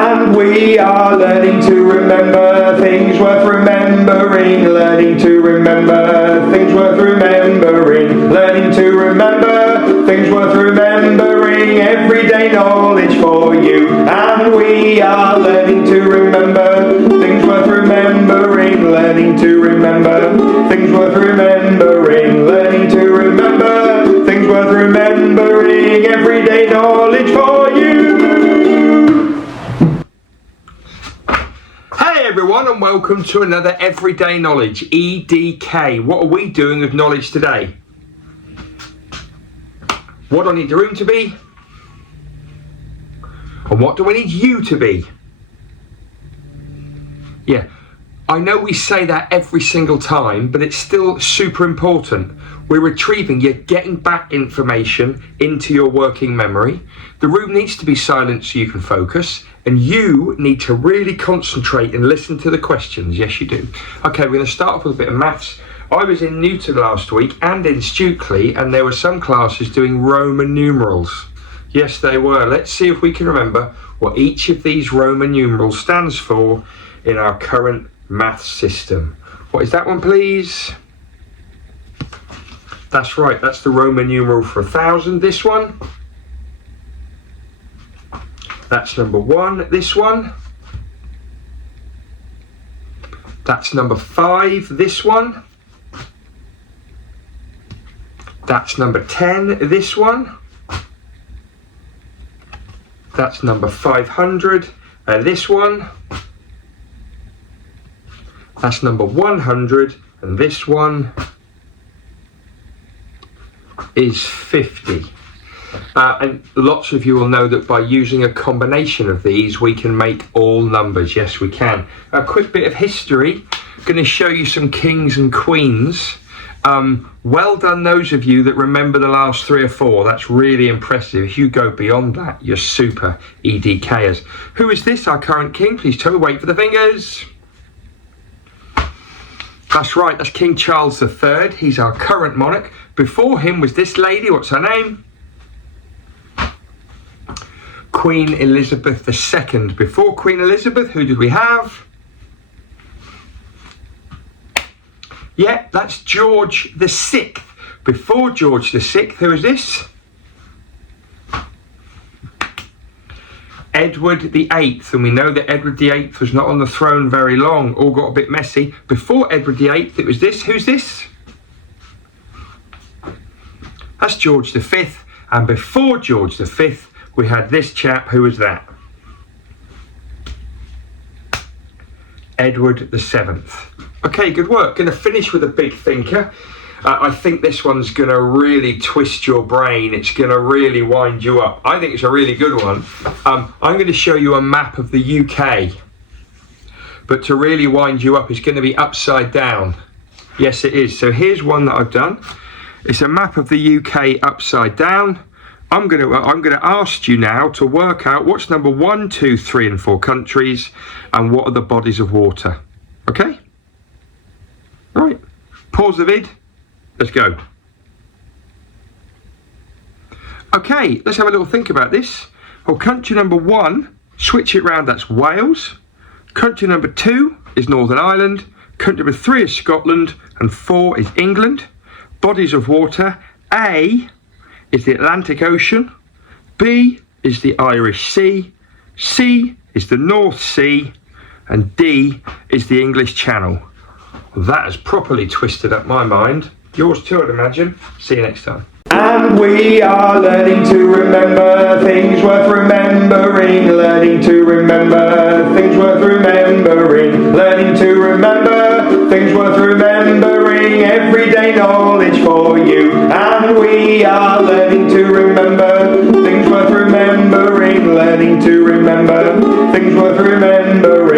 And we are learning to remember things worth remembering, learning to remember things worth remembering, learning to remember things worth remembering, everyday knowledge for you. And we are learning to remember things worth remembering, learning to remember things worth remembering, learning to remember things worth remembering, everyday knowledge for you. Hey everyone, and welcome to another Everyday Knowledge, EDK. What are we doing with knowledge today? What do I need the room to be? And what do I need you to be? Yeah, I know we say that every single time, but it's still super important. We're retrieving, you're getting back information into your working memory. The room needs to be silent so you can focus, and you need to really concentrate and listen to the questions. Yes, you do. Okay, we're going to start off with a bit of maths. I was in Newton last week and in Stukely, and there were some classes doing Roman numerals. Yes, they were. Let's see if we can remember what each of these Roman numerals stands for in our current math system. What is that one, please? That's right, that's the Roman numeral for 1,000, this one. That's number 1, this one. That's number 5, this one. That's number 10, this one. That's number 500, this one. That's number 100, and this one is 50. And lots of you will know that by using a combination of these, we can make all numbers. Yes, we can. A quick bit of history. I'm going to show you some kings and queens. Well done those of you that remember the last 3 or 4. That's really impressive. If you go beyond that, you're super EDKers. Who is this, our current king? Please tell me, wait for the fingers. That's right, that's King Charles III. He's our current monarch. Before him was this lady. What's her name? Queen Elizabeth II. Before Queen Elizabeth, who did we have? Yeah, that's George VI. Before George VI, who is this? Edward VIII, and we know that Edward VIII was not on the throne very long, all got a bit messy. Before Edward VIII, it was this. Who's this? That's George V, and before George V, we had this chap. Who was that? Edward VII. Okay, good work. Going to finish with a big thinker. I think this one's going to really twist your brain. It's going to really wind you up. I think it's a really good one. I'm going to show you a map of the UK. But to really wind you up, it's going to be upside down. Yes, it is. So here's one that I've done. It's a map of the UK upside down. I'm going to ask you now to work out what's number 1, 2, 3 and 4 countries and what are the bodies of water. Okay? All right. Pause the vid. Let's go. Okay, let's have a little think about this. Well, country number 1, switch it round, that's Wales. Country number 2 is Northern Ireland. Country number 3 is Scotland. And 4 is England. Bodies of water. A is the Atlantic Ocean. B is the Irish Sea. C is the North Sea. And D is the English Channel. Well, that has properly twisted up my mind. Yours too, I'd imagine. See you next time. And we are learning to remember things worth remembering, learning to remember things worth remembering, learning to remember things worth remembering, everyday knowledge for you. And we are learning to remember things worth remembering, learning to remember things worth remembering.